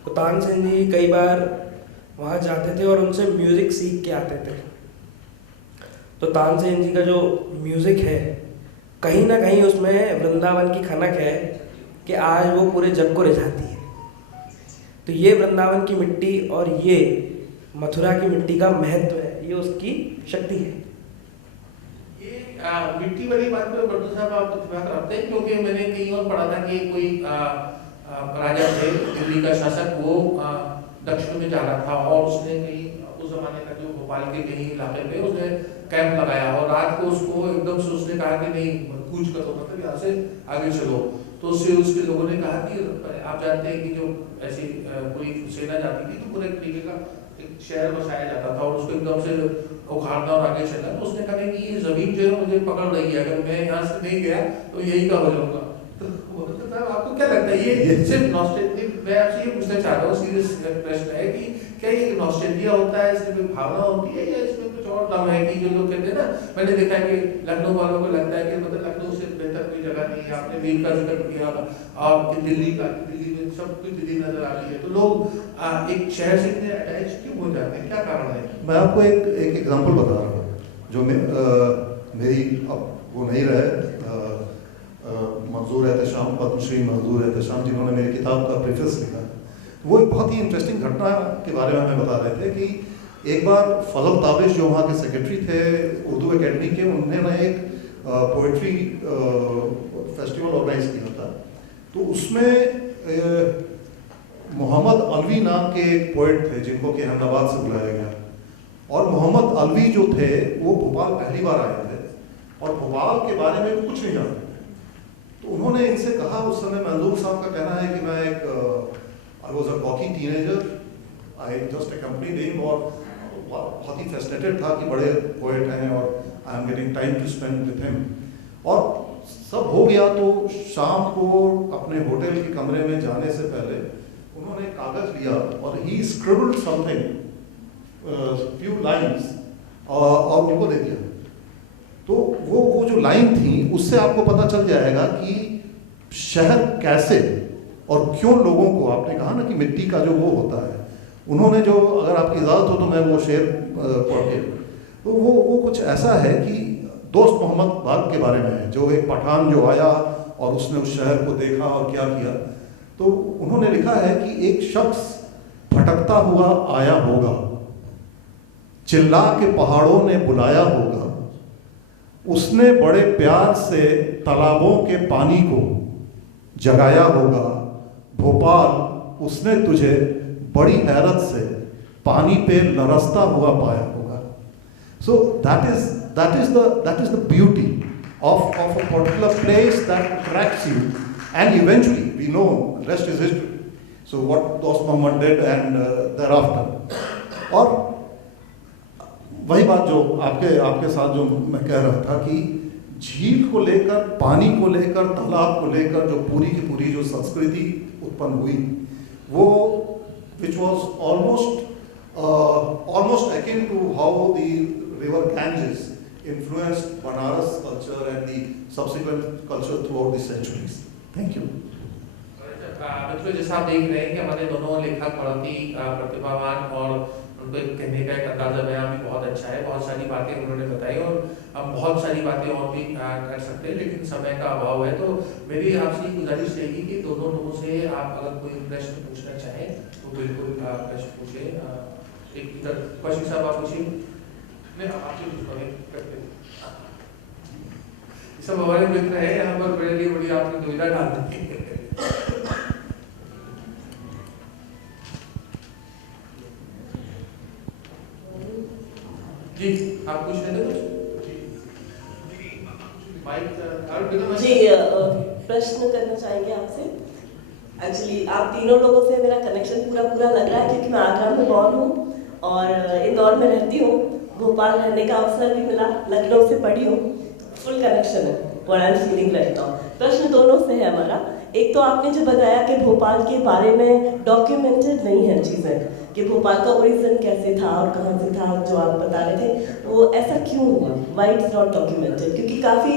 तो तानसेन जी कई बार वहाँ जाते थे और उनसे म्यूज़िक सीख के आते थे। तो तानसेन जी का जो म्यूज़िक है, कहीं ना कहीं उसमें वृंदावन की खनक है कि आज वो पूरे जग को रिझाती है। तो ये वृंदावन की मिट्टी और ये मथुरा की मिट्टी का महत्व है, ये उसकी शक्ति है। ये मिट्टी वाली बात पर बट्टू साहब आप इत्तेफाक रखते हैं, क्योंकि मैंने कहीं और पढ़ा था कि कोई राजा थे दिल्ली का शासक, वो दक्षिण में जा रहा था और उसने कहीं उस जमाने का जो भोपाल के कहीं इलाके पे उसने कैंप लगाया और रात को उसको एकदम से उसने कहा कि नहीं कूच करो, मतलब यहाँ से आगे चलो। तो उससे उसके लोगों ने कहा कि आप जानते हैं कि जो ऐसी कोई सेना जाती थी तो पूरे तरीके का एक शहर बसाया जाता था और उसको एकदम से उखाड़ना और आगे चलना। तो उसने कहा कि ये जमीन जो है मुझे पकड़ रही है, अगर मैं यहाँ से नहीं गया तो यही का हो जाऊंगा। तो आपको क्या लगता है ये सिर्फ नॉस्टैल्जिया, मैं आपसे ये पूछना चाह रहा हूँ, सीरियस प्रश्न है कि क्या ये नॉस्टैल्जिया होता है, सिर्फ एक भावना होती है या इसमें कुछ और दम है? कि जो लोग कहते हैं ना, मैंने देखा है कि लखनऊ वालों को लगता है कि मतलब लखनऊ से बेहतर कोई जगह नहीं है, आपने वीर का जिक्र किया और कि दिल्ली में सब कुछ दिल्ली नजर आ रही है, तो लोग एक शहर से इतने अटैच क्यों हो जाते हैं, क्या कारण है? मैं आपको एक एग्जांपल बता रहा हूँ जो मेरी अब वो नहीं रहे, मंजूर एहतशाम, पद्मश्री मंजूर एहतशाम, जिन्होंने मेरी किताब का प्रेफेस लिखा, वो एक बहुत ही इंटरेस्टिंग घटना के बारे में हमें बता रहे थे कि एक बार फजल ताबिश जो वहाँ के सेक्रेटरी थे उर्दू एकेडमी के, उन्होंने एक पोइट्री फेस्टिवल ऑर्गेनाइज किया था। तो उसमें मोहम्मद अलवी नाम के एक पोइट थे जिनको कि अहमदाबाद से बुलाया गया, और मोहम्मद अलवी जो थे वो भोपाल पहली बार आए थे और भोपाल के बारे में कुछ नहीं जानते। तो उन्होंने इनसे कहा, उस समय मंजूर साहब का कहना है कि मैं I was a cocky teenager, I just accompanied him, और बहुत ही फैसिनेटेड था कि बड़े पोएट हैं और I am getting time to spend with him. और सब हो गया तो शाम को अपने होटल के कमरे में जाने से पहले उन्होंने कागज लिया और ही स्क्रिबल्ड समथिंग, फ्यू लाइन्स, और उनको दे दिया। तो वो जो लाइन थी उससे आपको पता चल जाएगा कि शहर कैसे और क्यों लोगों को, आपने कहा ना कि मिट्टी का जो वो होता है, उन्होंने जो, अगर आपकी इजाज़त हो तो मैं वो शेर पढ़ के, तो वो कुछ ऐसा है कि दोस्त मोहम्मद बाग के बारे में है, जो एक पठान जो आया और उसने उस शहर को देखा और क्या किया। तो उन्होंने लिखा है कि एक शख्स भटकता हुआ आया होगा, चिल्ला के पहाड़ों ने बुलाया होगा, उसने बड़े प्यार से तालाबों के पानी को जगाया होगा, भोपाल उसने तुझे बड़ी हैरत से पानी पे लरसता हुआ पाया होगा। सो that is the beauty of a particular place that attracts you, and eventually we know rest is history. So what Dost Muhammad did and thereafter, और वही बात जो आपके साथ जो मैं कह रहा था कि झील को लेकर, पानी को लेकर, तालाब को लेकर जो पूरी की पूरी जो संस्कृति उत्पन्न हुई, वो which was almost akin to how the river Ganges influenced Banaras culture and the subsequent culture throughout the centuries. Thank you. मित्रों, जैसा आप देख रहे हैं कि हमारे दोनों लेखक बहुत ही प्रतिभावान और उनको कहने का एक अंदाजा बयान भी बहुत अच्छा है। बहुत सारी बातें उन्होंने बताई और हम बहुत सारी बातें और भी कर सकते हैं, लेकिन समय का अभाव है। तो मेरी आपसे गुजारिश रहेगी कि दोनों लोगों से आप अगर कोई प्रश्न पूछना चाहें तो बिल्कुल प्रश्न पूछें। एक इधर कौशिक साहब आप पूछिए। मैं आपसे पूछूंगा, सब हमारे मित्र है यहाँ पर, मेरे लिए बड़ी आपने दुविधा डाल दी। जी आप पूछ रहे थे कुछ? जी प्रश्न करना चाहेंगे आपसे। एक्चुअली आप तीनों लोगों से मेरा कनेक्शन पूरा लग रहा है, क्योंकि मैं आगरा में बॉर्न हूँ और इंदौर में रहती हूँ, भोपाल रहने का अवसर भी मिला, लखनऊ से पढ़ी हूँ, फुल कनेक्शन है what I am feeling right now. प्रश्न दोनों से है हमारा। एक तो आपने जो बताया कि भोपाल के बारे में डॉक्यूमेंटेड नहीं है चीज़ें, कि भोपाल का ओरिजिन कैसे था और कहाँ से था, जो आप बता रहे थे, वो ऐसा क्यों हुआ, व्हाई इट्स नॉट डॉक्यूमेंटेड? क्योंकि काफ़ी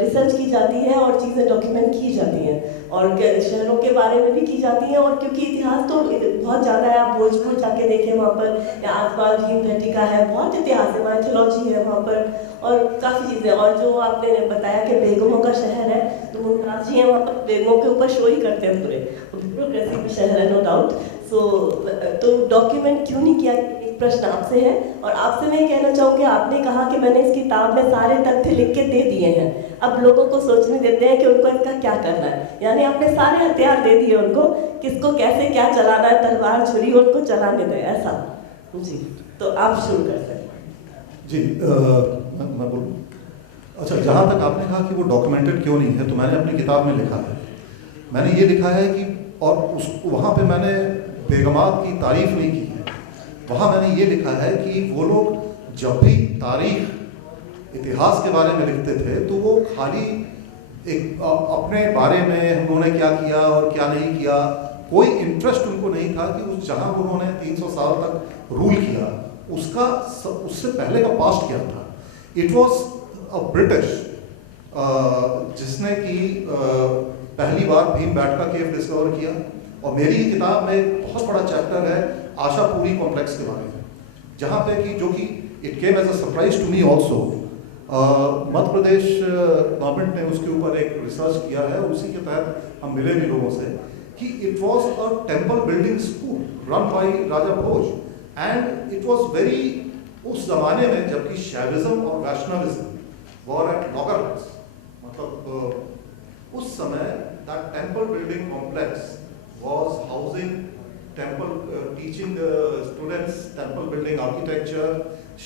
रिसर्च की जाती है और चीज़ें डॉक्यूमेंट की जाती हैं और शहरों के बारे में भी की जाती हैं, और क्योंकि इतिहास तो बहुत ज़्यादा है, आप भोजपुर जाके देखें, वहाँ पर या आसपास भीम घटिका है, बहुत इतिहास है, माइथोलॉजी है वहाँ पर और काफ़ी चीज़ें। और जो आपने बताया कि बेगमों का शहर है, तो मुमताज़ जी हैं वहाँ पर, बेगमों के ऊपर शो ही करते हैं, पूरे प्रोग्रेसिव शहर है नो डाउट। तो डॉक्यूमेंट क्यों नहीं किया, एक प्रश्न आपसे है। और आपसे मैं कहना चाहूँगी, आपने कहा कि मैंने इस किताब में सारे तथ्य लिख के दे दिए हैं, अब लोगों को सोचने देते हैं कि उनको इसका क्या करना है। यानी आपने सारे हथियार दे दिए उनको, किसको कैसे क्या चलाना है, तलवार छुरी उनको चलाने दें, ऐसा। जी तो आप शुरू कर सकते हैं। जी मैं बोलूँ। अच्छा, जहाँ तक आपने कहा कि वो डॉक्यूमेंटेड क्यों नहीं है, तो मैंने अपनी किताब में लिखा है, मैंने ये लिखा है कि और उस वहाँ पे मैंने बेगमात की तारीफ नहीं की है, वहाँ मैंने ये लिखा है कि वो लोग जब भी तारीख इतिहास के बारे में लिखते थे तो वो खाली एक अपने बारे में उन्होंने क्या किया और क्या नहीं किया, कोई इंटरेस्ट उनको नहीं था कि उस जहाँ उन्होंने 300 साल तक रूल किया उसका उससे पहले का पास्ट क्या था। इट वॉज अ ब्रिटिश जिसने कि पहली बार भीम बैठका केव डिस्कवर किया, और मेरी किताब में एक बहुत बड़ा चैप्टर है आशापुरी कॉम्प्लेक्स के बारे में, जहाँ पे कि जो कि it came as a surprise to me also. Madhya Pradesh government ने उसके ऊपर एक रिसर्च किया है, उसी के तहत हम मिले भी लोगों से कि it was a temple building school run by Raja Bhoj, and it was very, उस जमाने में जबकि शैविज्म और वैष्णविज्म वर एट लॉगरहाइट्स, मतलब उस समय that temple building complex was housing temple teaching the students temple building architecture,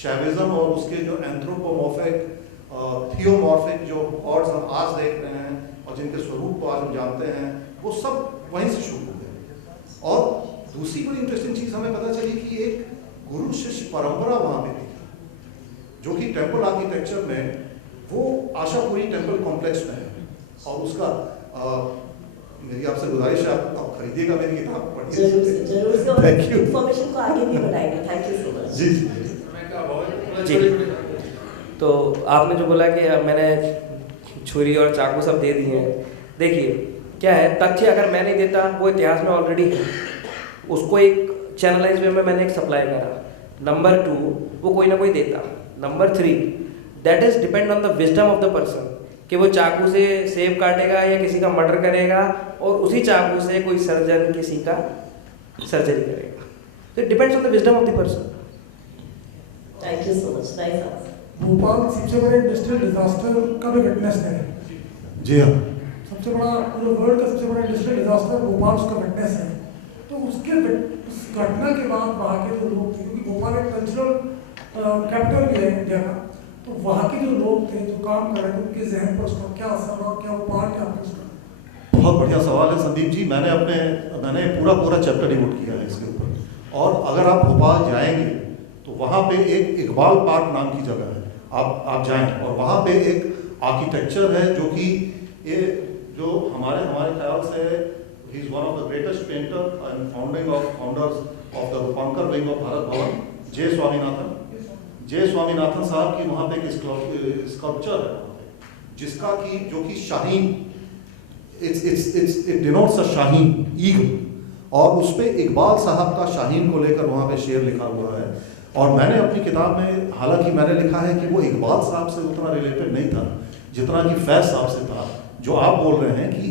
Shaivism और उसके जो anthropomorphic theomorphic जो gods हम आज देख रहे हैं और जिनके स्वरूप को आज हम जानते हैं, वो सब वहीं से शुरू हो गए। और दूसरी बड़ी इंटरेस्टिंग चीज़ हमें पता चली कि एक गुरु शिष्य परंपरा वहाँ पे थी, जो कि टेम्पल आर्किटेक्चर में वो आशापुरी टेम्पल कॉम्प्लेक्स में है, और उसका मेरी आपसे गुजारिश है आप खरीदिएगा मेरी किताब, पढ़िए। जरूर थैंक यू, इन्फॉर्मेशन को आगे भी बढ़ाएंगे। Thank you so much. जी जी। तो आपने जो बोला कि मैंने छुरी और चाकू सब दे दिए हैं, देखिए क्या है तथ्य, अगर मैं नहीं देता वो इतिहास में ऑलरेडी है, उसको एक चैनलाइज वे में मैंने एक सप्लाई करा। नंबर 2 वो कोई ना कोई देता। Number 3 that is depend on the wisdom of the person, कि वो चाकू से सेब काटेगा या किसी का मर्डर करेगा, और उसी चाकू से कोई सर्जन किसी का सर्जरी करेगा। तो it depends on the wisdom of the person. Thank you so much, nice answer. Bhopal सबसे बड़े इंडस्ट्रियल डिजास्टर का भी विटनेस है। जी हाँ, सबसे बड़ा पूरे वर्ल्ड का सबसे बड़ा इंडस्ट्रियल डिजास्टर भोपाल उसका विटनेस है। तो उसके उस घटना के बाद वहाँ के जो लोग थे, क्योंकि भोपाल एक कल्चरल कैपिटल भी है इंडिया का, तो वहाँ के जो लोग थे जो काम कर रहे थे उनके जहन पर उसका क्या असर और क्या उपाय क्या उसका? बहुत बढ़िया सवाल है संदीप जी। मैंने पूरा चैप्टर डिवोट किया है इसके ऊपर, और अगर आप भोपाल जाएंगे तो वहाँ पे एक इकबाल पार्क नाम की जगह है, आप जाएं, और वहाँ पे एक आर्किटेक्चर है जो कि ये जो हमारे ख्याल से ही is one of the greatest painter and founders of the Roopankar wing of Bharat Bhavan, J Swaminathan साहब की वहाँ पे एक स्कल्पचर है जिसका कि जो कि Shaheen, it denotes a Shaheen eagle, और उस पे इकबाल साहब का शाहीन को लेकर वहाँ पे शेर लिखा हुआ है। और मैंने अपनी किताब में हालांकि मैंने लिखा है कि वो इकबाल साहब से उतना रिलेटेड नहीं था जितना कि फैज़ साहब से था, जो आप बोल रहे हैं कि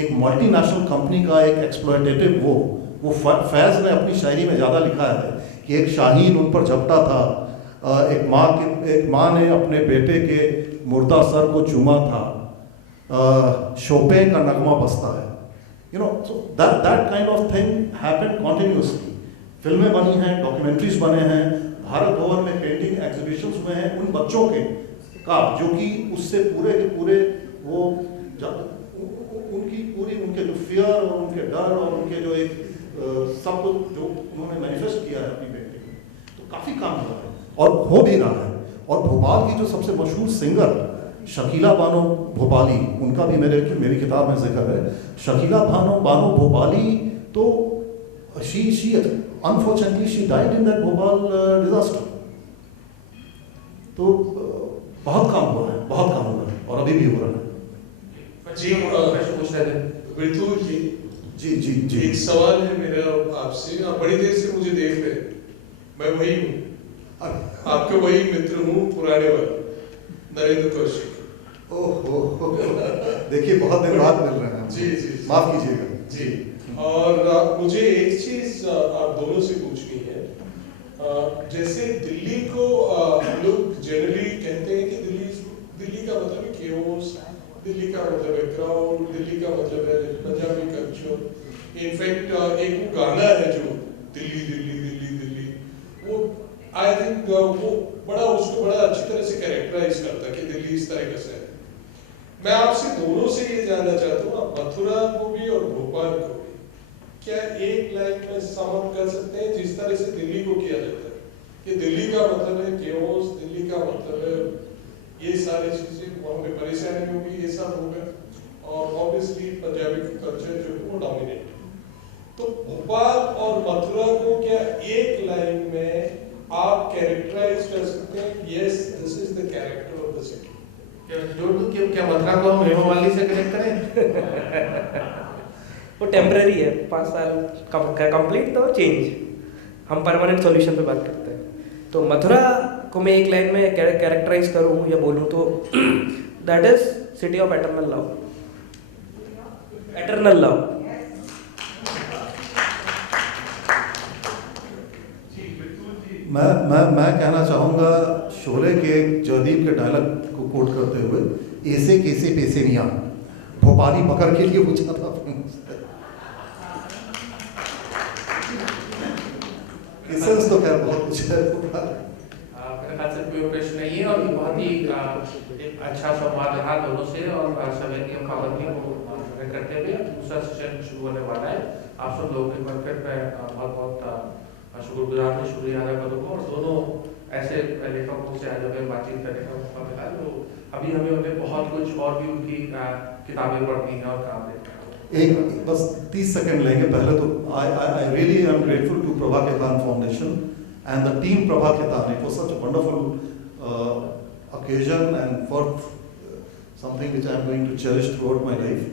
एक मल्टीनेशनल कंपनी का एक एक्सप्लॉयटेटिव वो फैज़ ने अपनी शायरी में ज़्यादा लिखा है कि एक शाहीन उन पर झपटा था, एक माँ ने अपने बेटे के मुर्दा सर को चूमा था, शोपेन का नगमा बसता है, you know, so that kind of thing happened continuously. फिल्में बनी हैं, डॉक्यूमेंट्रीज बने हैं, भारत भवन में पेंटिंग एग्जीबिशंस हुए हैं उन बच्चों के का जो कि उससे पूरे के पूरे वो उनके जो फियर और उनके डर और उनके जो एक सब कुछ जो उन्होंने मैनिफेस्ट किया है अपनी पेंटिंग में, तो काफ़ी काम हुआ है और हो भी रहा है। और भोपाल की जो सबसे मशहूर सिंगर शकीला बानो भोपाली, उनका भी मेरी किताब में जिक्र है। शकीला बानो भोपाली, तो she unfortunately she died in that Bhopal disaster. तो बहुत काम हुआ है और अभी भी हो रहा है। जी प्रश्न पूछ रहे थे बिल्कुल जी एक सवाल है मेरा आपसे। आप बड़ी देर से मुझे देख रहे हैं, मैं वही हूँ, आपके वही मित्र हूँ पुराने वाले, नरेंद्र कौशिक। ओहो देखिए बहुत दिन बाद मिल रहे हैं। जी माफ कीजिएगा जी। और मुझे एक चीज आप दोनों से पूछनी है। जैसे दिल्ली को हम लोग जनरली कहते हैं कि दिल्ली का मतलब है केओस, दिल्ली का मतलब है क्राउड, दिल्ली का मतलब है पंजाबी कल्चर। इनफैक्ट एक वो गाना है जो दिल्ली दिल्ली दिल्ली दिल्ली, वो वो बड़ा उसको बड़ा अच्छी तरह से कैरेक्टराइज करता है कि दिल्ली इस तरीके से है। मैं आपसे दोनों से ये जानना चाहता हूँ, आप मथुरा को भी और भोपाल को भी क्या एक लाइन में समअप कर सकते हैं जिस तरह से दिल्ली को किया जाता है कि दिल्ली का मतलब है केओस, दिल्ली का मतलब है ये सारी चीजें, वहाँ पे परेशानी होगी, ये सब होगा, और ऑब्वियसली पंजाबी कल्चर जो है वो डोमिनेट। तो भोपाल और मथुरा को क्या एक लाइन में आप कैरेक्टराइज कर सकते हैं, yes this is the character of the city? जोड़ दूं कि क्या मथुरा को हम हेमावाली से कनेक्ट करें? वो टेम्पररी है, 5 साल कंप्लीट तो चेंज, हम परमानेंट सॉल्यूशन पे बात करते हैं। तो मथुरा को मैं एक लाइन में कैरेक्टराइज करूँ या बोलूँ तो that is city of eternal love. Eternal love. मैं कहना चाहूँगा शोले के जयदीप के डायलॉग को कोट करते हुए, ऐसे कैसे पैसे नहीं आ, भोपाली बकर के लिए पूछा था। एसेंस तो खैर बहुत कुछ है। मेरे ख्याल से कोई प्रश्न नहीं है, और बहुत ही एक अच्छा संवाद रहा दोनों से, और समय की पाबंदी को करते हुए दूसरा सेशन शुरू होने वाला है। आप सब लोगों के बनकर मैं बहुत बहुत शुक्रगुजार हूँ, शुक्रिया अदा करूँगा, और दोनों ऐसे लेखकों से आज हमें बातचीत करने का मौका मिला, जो अभी हमें उन्हें बहुत कुछ और भी उनकी किताबें पढ़नी है और काम देखना है। एक बस 30 सेकंड लेंगे। पहले तो I really am grateful to Prabha Khaitan foundation and the team Prabha Khaitan. It was such a wonderful occasion, and for something which I am going to cherish throughout my life.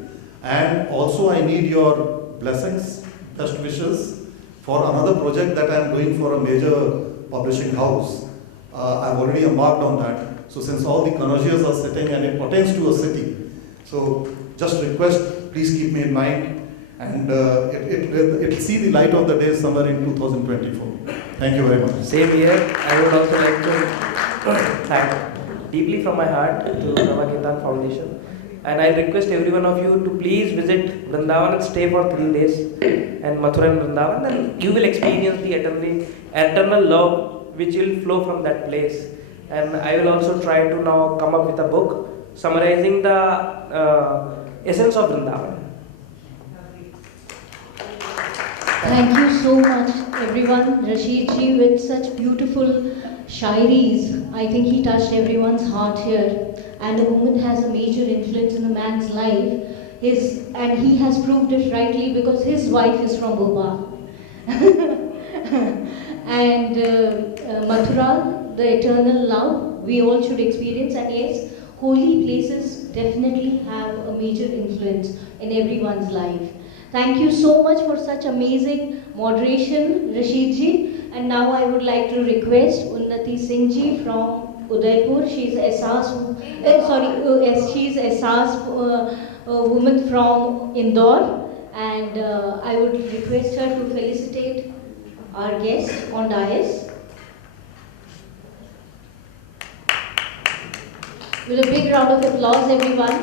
And also I need your blessings, best wishes for another project that I am doing for a major publishing house. I've already embarked on that. So since all the connoisseurs are sitting and it pertains to a city, so just request, please keep me in mind, and it'll see the light of the day somewhere in 2024. Thank you very much. Same here. I would also like to thank deeply from my heart to Prabha Khaitan Foundation, and I request every one of you to please visit Vrindavan and stay for 3 days, and Mathura and Vrindavan, and you will experience the eternal love which will flow from that place. And I will also try to now come up with a book summarizing the essence of Vrindavan. Thank you so much, everyone. Rashid ji with such beautiful shairis. I think he touched everyone's heart here. And a woman has a major influence in a man's life. And he has proved it rightly because his wife is from Bhopal. And Mathura, the eternal love, we all should experience. And yes, holy places definitely have a major influence in everyone's life. Thank you so much for such amazing moderation, Rashid ji. And now I would like to request Unnati Singh ji from Udaipur. She's she's Ehsaas woman from Indore, and I would request her to felicitate our guest on dais. With a big round of applause, everyone.